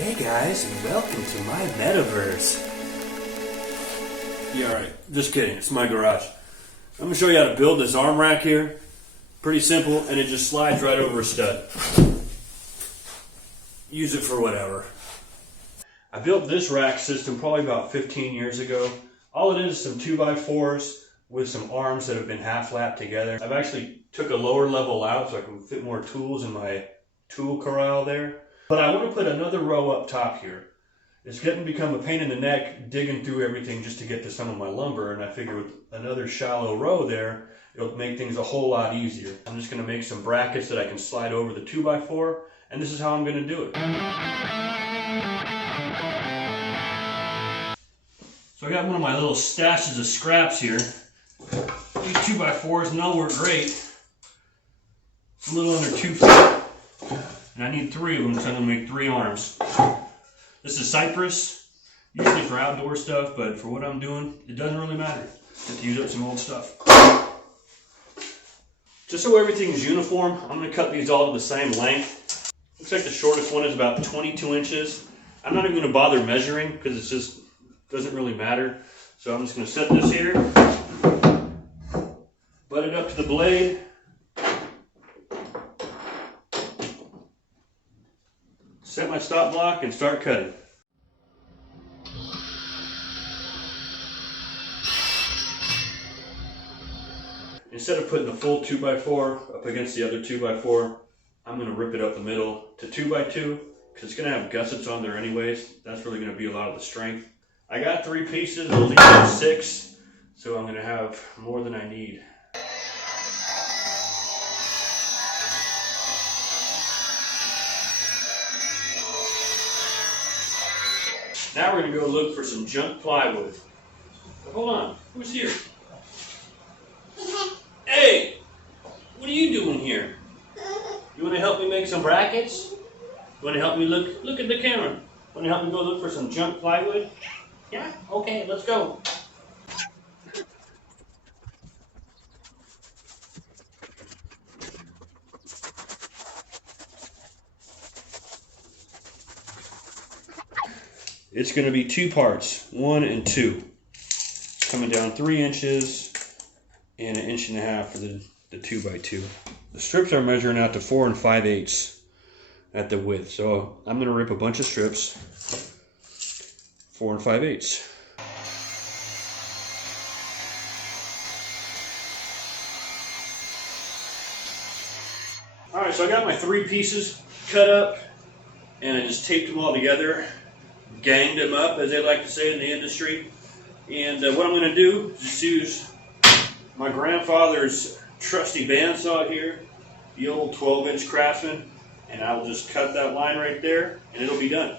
Hey guys, and welcome to my metaverse. Yeah, right. Just kidding. It's my garage. I'm going to show you how to build this arm rack here. Pretty simple, and it just slides right over a stud. Use it for whatever. I built this rack system probably about 15 years ago. All it is some 2x4s with some arms that have been half lapped together. I've actually took a lower level out so I can fit more tools in my tool corral there. But I want to put another row up top here. It's getting to become a pain in the neck digging through everything just to get to some of my lumber, and I figure with another shallow row there, it'll make things a whole lot easier. I'm just going to make some brackets that I can slide over the 2x4, and this is how I'm going to do it. So I got one of my little stashes of scraps here. These 2x4s and they'll work great. It's a little under 2 feet. And I need 3 of them, so I'm going to make 3 arms. This is cypress, usually for outdoor stuff, but for what I'm doing, it doesn't really matter. Just to use up some old stuff. Just so everything's uniform, I'm going to cut these all to the same length. Looks like the shortest one is about 22 inches. I'm not even going to bother measuring because it just doesn't really matter. So I'm just going to set this here, butt it up to the blade. Set my stop block and start cutting. Instead of putting the full 2x4 up against the other 2x4, I'm going to rip it up the middle to 2x2 because it's going to have gussets on there anyways. That's really going to be a lot of the strength. I got 3 pieces, I'll leave it 6, so I'm going to have more than I need. Now we're going to go look for some junk plywood. But hold on, who's here? Hey! What are you doing here? You want to help me make some brackets? You want to help me look at the camera? Want to help me go look for some junk plywood? Yeah? Okay, let's go. It's going to be 2 parts, 1 and 2. Coming down 3 inches and 1.5 inches for the 2x2. The strips are measuring out to 4 5/8 at the width. So I'm going to rip a bunch of strips, 4 5/8. Alright, so I got my 3 pieces cut up and I just taped them all together. Ganged them up, as they like to say in the industry. And what I'm going to do is just use my grandfather's trusty bandsaw here, the old 12-inch Craftsman, and I will just cut that line right there, and it'll be done.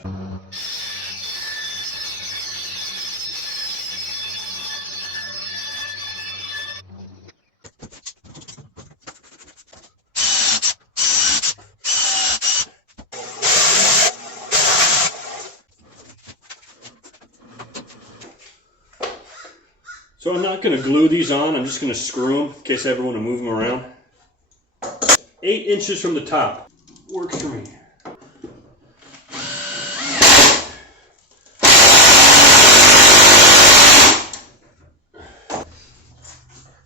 So I'm not going to glue these on, I'm just going to screw them in case I ever want to move them around. 8 inches from the top. Works for me.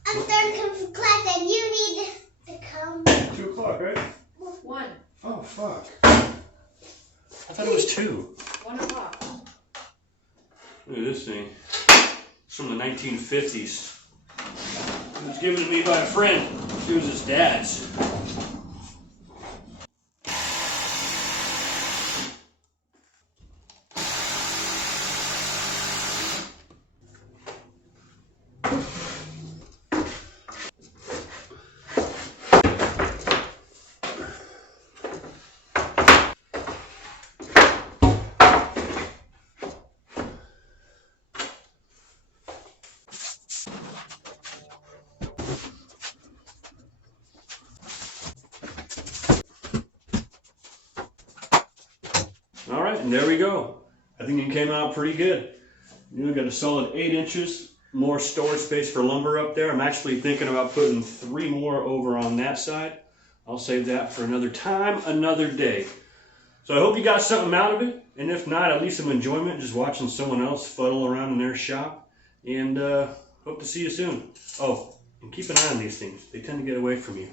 I'm done coming from class and you need to come. 2 o'clock, right? 1. Oh, fuck. I thought it was 2. 1 o'clock. Look at this thing. It's from the 1950s. It was given to me by a friend. It was his dad's. Alright, and there we go. I think it came out pretty good. You got a solid 8 inches, more storage space for lumber up there. I'm actually thinking about putting 3 more over on that side. I'll save that for another time, another day. So I hope you got something out of it, and if not, at least some enjoyment just watching someone else fuddle around in their shop. And hope to see you soon. Oh, and keep an eye on these things. They tend to get away from you.